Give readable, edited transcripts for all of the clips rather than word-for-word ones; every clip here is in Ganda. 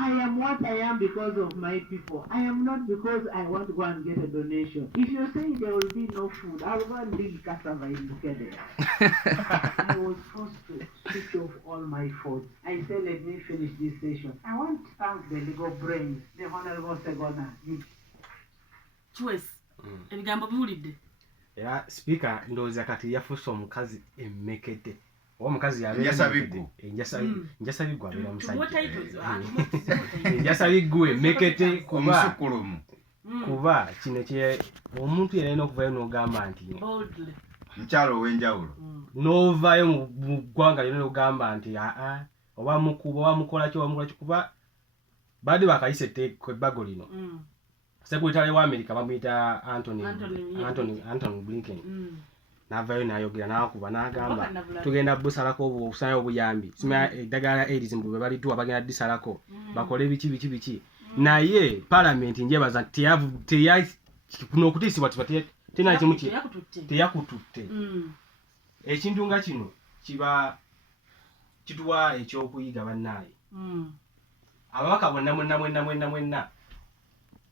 I am what I am because of my people. I am not because I want to go and get a donation. If you say there will be no food, I will go and dig cassava in Bukede. I was forced to switch off all my phones. I said, let me finish this session. I want to thank the legal brains, the Honorable Segona. Choice. Ebigambo biwulidde. Era speaker ndowooza kati yafuuse omukazi emmekete. Omukazi njasa bigwa abeera musajja. Njasa bigwa emmekete kuba kino kye omuntu yenna okuvayo n'ogamba nti mukyalo ow'enjawulo n'ovaayo mu ggwanga lyonna n'ogamba nti oba mukola ki kuba badde bakayise etteeka ebbago lino. Sekretary wa America bamuyita Anthony Blinken. N'avaayo n'ayogera n'akuba n'agamba tugenda busalako obusayo obuyambi. Simanya eddagala AIDS mbu bwe balituwa bagenda disalako bakole biki. Naye parliament njebaza kuno okutiisibwa tena kimu teyakututte. Ekintu nga kino kiba kituwa ekyokuyiga bannaaye. Ababaka bonna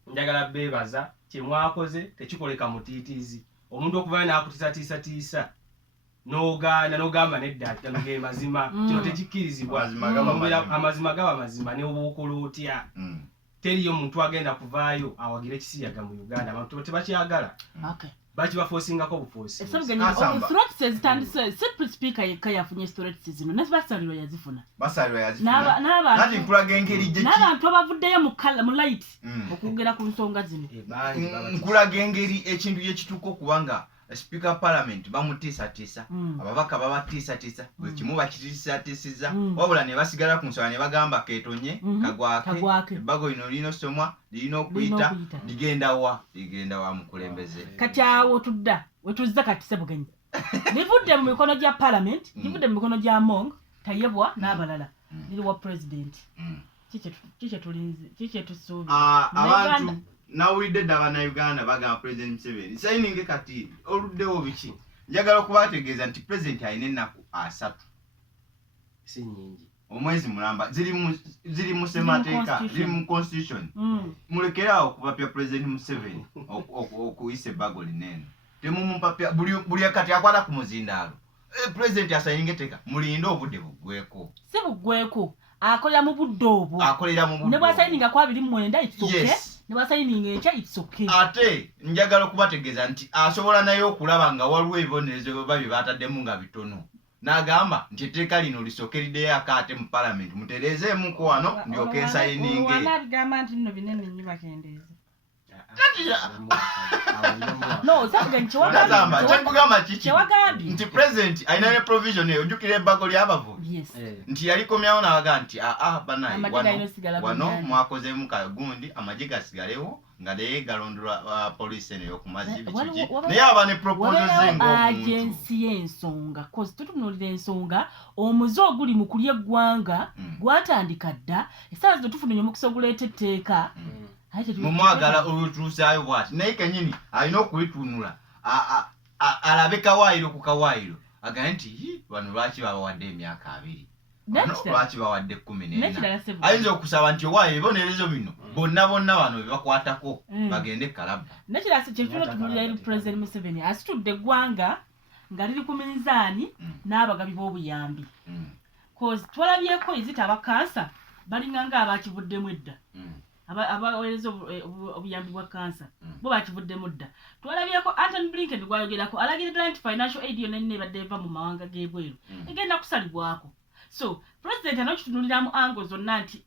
njagala beebaza kye mwakoze tekikoleka mutiitiizi. Omuntu okuvayo n'akutiisatiisa n'ogamba nedda ge mazima kino tekikkirizibwa. Amazima gaba mazima ne obuukulu otya. Teriyo muntu agenda kuvaayo awagire ekisiyaga mu Uganda. Abantu tebakyagala. Bakibafoosingako bufoosi. Threats ezitandise simple speaker yekka yafunye threats zino basalirwa yazifuna. Nati nkulaga engeri gye n'abantu abavuddeyo mu light okwogera ku nsonga zino. Nkulaga engeri ekintu yekituuka okubanga Speaker Parliament bamutiisatiisa ababaka babatiisatiisa buli kimu bakitiisatiisiza wabula ne basigala ku nsonga ne bagamba keetonye kagwake ebbago lino lino somwa lirina okuyita ligenda wa mukulembeze. Kati awo tudda wetuzza kati Sebugenyi livudde mu mikono gya Parliament livudde mu mikono gya Mong Tayebwa n'abalala liri wa president. Kiki tusuubi abantu nawulidde ddala na Uganda bagamba President Museveni sayininge kati oluddewo biki. Njagala okubategeeza nti President alina ennaku 3 si nnyingi omwezi mulamba ziri mu ssemateeka ziri mu constitution. Mulekeraawo okupapya President Museveni okuyisa ebbago linene. Temumupapya buli kati akwata ku muzindaalo. President asayininge etteeka mulinde obudde buggweeko. Si buggweeko akolera mu budde obwo. Ne bwasayininga kwa 29 itsoke. Ne bwasayininga ekya itsoke. Ate njagala okubategeeza nti asobola naye okulaba nga waliwo ebibonerezo babye bataddemu nga bitono. N'agamba nti etteeka lino lisookeriddeyo akaate mu Parliament mutereezeemuko wano ndyoke nsayininge. Wanagamba nti nno binene nnyo bakendeeze. No, Sebugenyi kyekugamba kiki nti President alina ne provision eyo ojjukira ebbago ly'abavubi nti yalikomyawo n'abaga nti banaye wano mwakozeemu kagundi amagye gasigalewo nga naye galondolwa poliisi eno ey'okumazzi biki naye aba ne proposals agensi y'ensonga kozi tutunuulira ensonga omuze oguli mu kulya eggwanga gwatandika dda essaawa zino tufunye omukisa oguleeta etteeka mumwagala olutuusaayo bwati naye kenyini alina okulitunula alabe kawaayiro ku kawaayiro agaye nti bano lwaki babawadde emyaka 2 lwaki bawadde 14 ayinza okusaba nti owaayo ebibonerezo bino bonna bano bebakwatako bagende kalaba. Nekirasi kyekitula tunulira President Museveni asitudde eggwanga nga liri ku minzaani n'abagabi b'obuyambi cause twalabyeko ezitaba kansa balinganga abakivuddemu edda abaweereza obuyambi bwa kansa bo bakivuddemu dda. Twalabyeko Anthony Blinken gwayogerako alagiridde nti financial aid yonna nnene ebadde eva mu mawanga g'ebweru egenda kusalibwako. So president anokitunuliramu ango zonna nti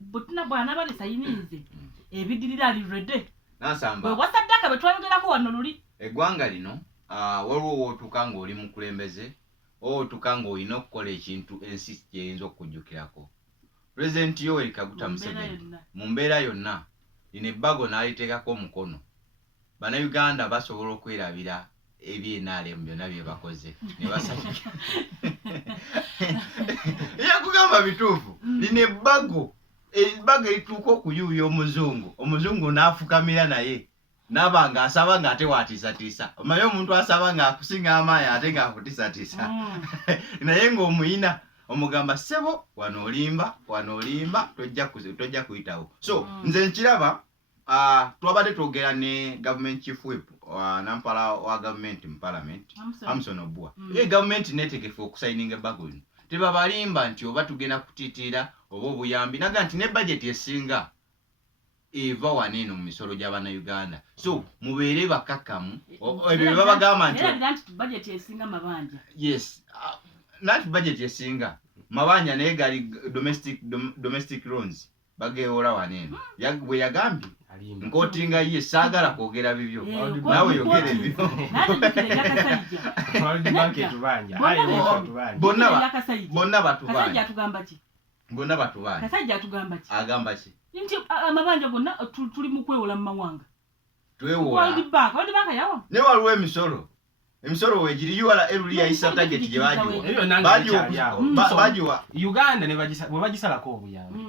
bwana bali sayininze ebiddirira alirede nasamba wasaddaka betwayogerako wano luli eggwanga lino waliwo wootuuka ng'oli mukulembeze wootuuka ng'olina okukola ekintu ensi gyeyinza okukujjukirako. President Yoweri Kaguta Museveni mu mbeera yonna lino ebbago n'aliteekako omukono. Bannayuganda basobola okwerabira ebyenaalemu byonna bye bakoze ne basanyuka. Yakugamba bituufu lino ebbago erituuka okuyuuya omuzungu n'afukamira naye n'aba ng'asaba ng'ate waatiisatiisa. Omanyi omuntu asaba ng'akusinga amaanyi ate ng'akutiisatiisa naye ng'omuyina omugamba sebo wanolimba tojja kuyitawo. So nze nkiraba twabadde twogera ne government chief whip nampala wa government mu parliament Hamson Obua. Government netegefu okusayininga ebbago lino. Tebabalimba nti oba tugenda kutiitira oba obuyambi naga nti ne budget esinga eva waneno mu misolo gy'Abannayuganda. So mubeere bakakamu ebyo babagamba nti budget esinga mabanja. Yes, not budget esinga mabanja naye gali domestic loans bagewola waneno bwe yagambye nkotinga ye saagala kwogera bibyo nawe yogere bibyo bonna batubanja Kasajja atugamba ki agamba ki nti amabanja gonna tuli mu kwewola mu mawanga twewola World Bank yawo ne waliwo emisolo wegiri URL yayisa target gye bagiwa Uganda ne bagisalako obuyambi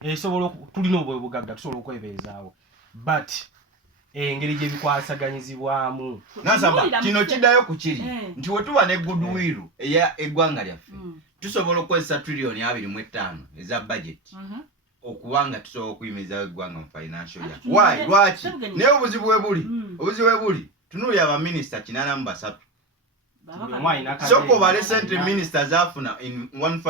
esobola tulina obwebugagga tusobola okwebeezaawo but engeri gye bikwasaganyizibwamu nasamba kino kiddayo ku kiri nti we tuba ne goodwill eggwanga lyaffe tusobola okukozesa trillioni 25 eza budget okubanga tusobola okuyimirizawo eggwanga mu financial year. Lwaki naye obuzibu we buli tunuulira abaminisita 83 soko bale sente ministers afuna in one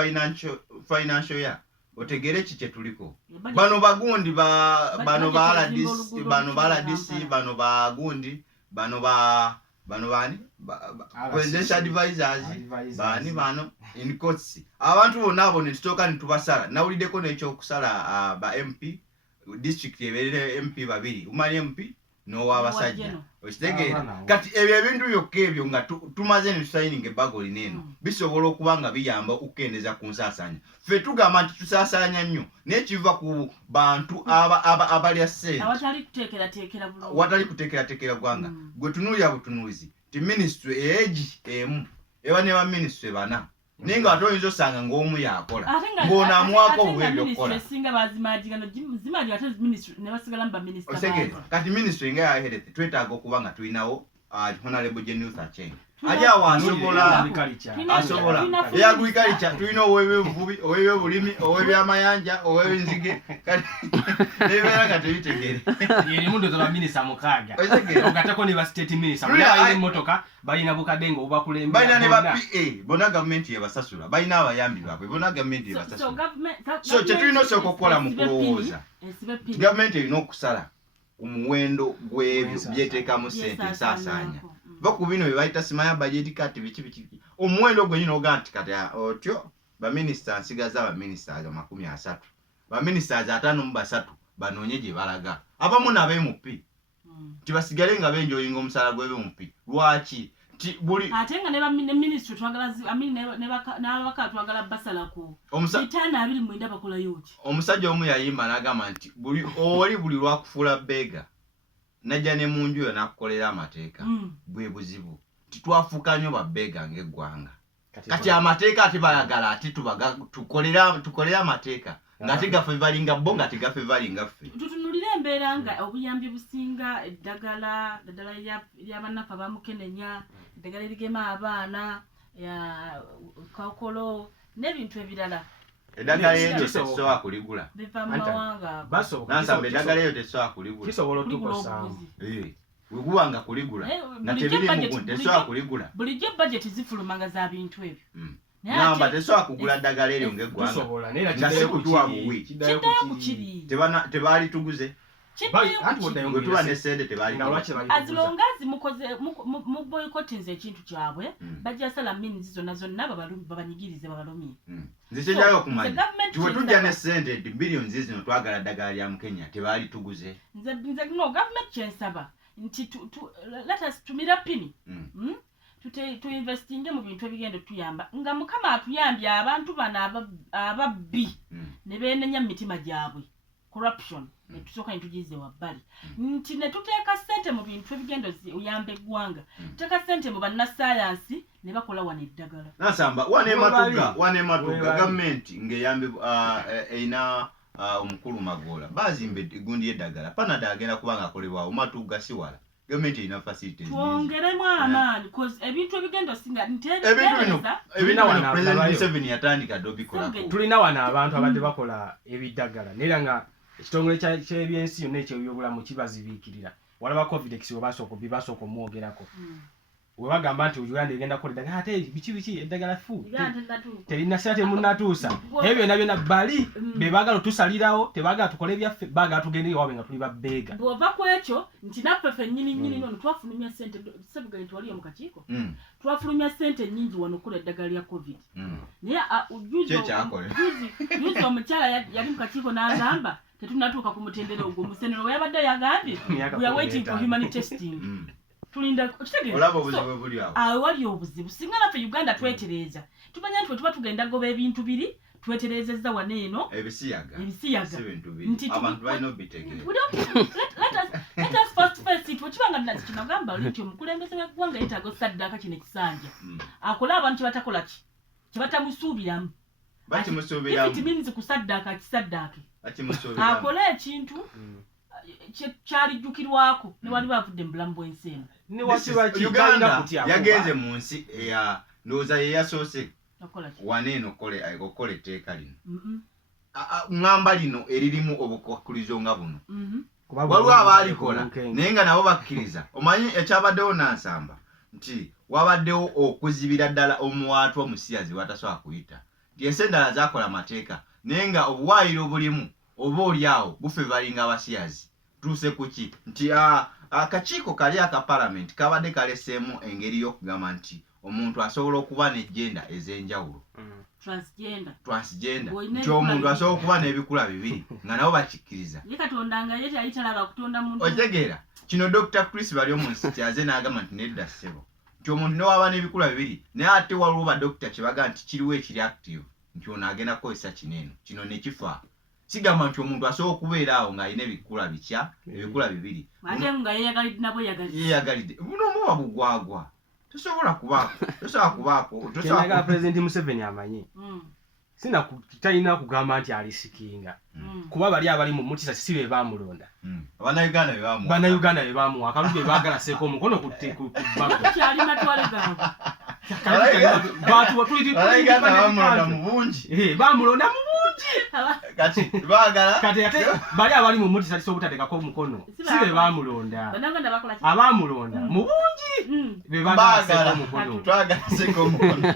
financial year otegere kike tuliko bano bagundi bano bani presidential advisors bano in courts abantu bonna abo ne tutoka nitubasala nawuliddeko n'ekyokusala ba MP district eberere MP babiri umali MP n'owabasajja okitegeera kati ebyo ebintu byokka ebyo nga tumaze ne tusayininga ebbago lineno bisobola okuba nga biyamba okukendeza ku nsaasanya ffe tugamba nti tusaasanya nnyo naye kiva ku bantu abalya ssente watali kuteekerateekera ggwanga gwe tunuulira butunuulizi ti minisitule eegi emu eba ne baminisitule 4 naye nga watoyinza osanga ng'omu yakola ng'onaamwako obwebyokukola kati minisitule nga ya health twetaaga okuba nga tulinawo honorable Jennifer Acheng ajawo asobola eyagriculture tulina ow'ebyobuvubi ow'ebyobulimi ow'ebyamayanja ow'ebinzige nebeera nga tebitegere erimundo z'abaminisita 6 ogatako ne ba state minister balina emmotoka balina bukadengo obakulembe balina ne ba PA bona gavumenti yebasasula balina abayambi baabwe bona gavumenti yebasasula so kyetulina osooka okukola mu kulowooza gavumenti erina okusala ku muwendo gw'ebyo byeteekamu ssente ensaasaanya baku bino bebayita simaya budget kati biki omuwendo gwe nyino oga nti kati otyo baminisita nsigaza abaminisita 30 baminisita 53 banoonye gye balaga abamu n'abeemupi tibasigale nga benjoyinga omusala gw'ebeemupi lwaki ate nga ne minisitule twagala n'ababaka twagala basalako 5 bakolayo ki omusajja omu yayimba n'agamba nti buli lwakufuula beega najja ne mu nju yo n'akukolera amateeka bwe buzibu titwafuuka nnyo babbeega ng'eggwanga kati amateeka ate bayagala ate tukolere amateeka ng'ate gaffe balinga bo nga tegaffe balinga ffe tutunulire embeera nga obuyambi businga eddagala ly'abannaffe abamukenenya eddagala erigema abaana kakolo n'ebintu ebirala eddagala eryo tesobola kuligula biva mu mawanga nansamba eddagala eryo tesobola kuligula kisobola otukosamu wegubanga kuligula nga tebiri mugundi tesobola kuligula bulijjo budget zifulumanga za bintu ebyo namba tesobola kugula ddagala eryo ng'eggwanga nga si kutuwa buwi kiddayo ku kiri tebaali tuguze gwe tuba ne sente tebaali as long as mu boycottinze ekintu kyabwe bajja sala means zonna babanyigirize babalumye nze kyenjayo okumanya tiwe tujja ne sente billions zino twagala ddagala lya Mukenya tebaali tuguze nze no government kyensaba nti let us tumira pini tuinvestinge mu bintu ebigenda tuyamba nga mukama atuyambye abantu bano ababbi ne beenenya mu mitima gyabwe corruption ne tusooka nitugize wabbali nti ne tuteeka ssente mu bintu ebigenda uyamba eggwanga tuteeka ssente mu bannasayansi ne bakola wano eddagala nasamba wanematuga gavumenti ng'eyambe erina omukulu Magoola bazimba eggundi y'eddagala panada agenda kuba nga akolebwawo matuga siwala Government ina facilities. Tuongeremu amaani because ebintu ebigenda osinga ebintu bino President Museveni yatandika dobikolako. Tulina wano abantu abadde bakola ebiddagala naye nga ekitongole ky'ebyensi yonna eky'ebyobulamu kibazibiikirira. Walaba COVID bibasooka omwogerako. We bagamba nti Uganda egenda kukola eddagala ate biki eddagala fu terinasa temunnatuusa ebyo byonna bali be baagala otusalirawo tebaagala tukole ebyaffe baagala tugende ewaabwe nga tuli babbeega. Bw'ova ku ekyo nti naffe ffennyini nono twafulumya ssente Ssebugayi twaliyo mu kakiiko twafulumya ssente nnyingi wano okukola eddagala lya COVID naye juzi omukyala yali mu kakiiko n'agamba tetunnatuuka ku mutendera ogwo Musenero we yabadde yagambye we are waiting for human testing. Tulinda olaba obuzibu buli awo wali obuzibu singa naffe Uganda twetereeza tumanya nti tuba tugenda goba ebintu biri twetereezezza wano eno ebisiyaga nti abantu balina obitegeera. Let us first face it wekibanga nakigamba nti omukulembeze w'eggwanga yeetaaga osaddaaka kino ekisanja akole abantu kyebatakola ki kyebatamusuubiramu bakimusuubiramu it means kusaddaaka kisaddaake akole ekintu kyalijjukirwako ne wali bavudde mu bulamu bw'ensi eno. Uganda yagenze mu nsi ndowooza ye yasoose wano eno okola etteeka lino ŋŋamba lino eririmu obukwakkulizo nga buno waliwo abaalikola naye nga nabo bakkiriza. Omanyi ekyabaddewo nansamba nti wabaddewo okuzibira ddala omuwaatwa musiyazi watasobola kuyita nti ensi endala zaakola amateeka naye nga obuwaayiro obulimu oba oli awo bufe balinga abasiyazi. Tuuse kuki nti akakiiko kali aka palamenti kabadde kaleseemu engeri y'okugamba nti omuntu asobola okuba n'ejjenda ez'enjawulo transgender nti omuntu asobola okuba n'ebikula bibiri nga nabo bakikkiriza. Otegeera kino Dr. Chris bali omunsi kyaze n'agamba nti nedda ssebo nti omuntu newaba n'ebikula bibiri naye ate waliwo badokita kyebaga nti kiriwo ekiri active nti ono agenda kukozesa kino ne kifa. Sigamba nti omuntu asobola okubeera awo ng'alina ebikula ebikula bibiri yeyagalidde buno omuwa bugwagwa tosobola kubaako President Museveni amanyi talina kugamba nti alisikinga kuba bali abali mu mutisa si be baamulonda Bannayuganda be baamuwa akalulu be baagala seeko omukono ku baamulonda mu bungi kati bali abali mu mutisa tisobola obutateekako omukono si be baamulonda abaamulonda mu bungi be baagala seeko omukono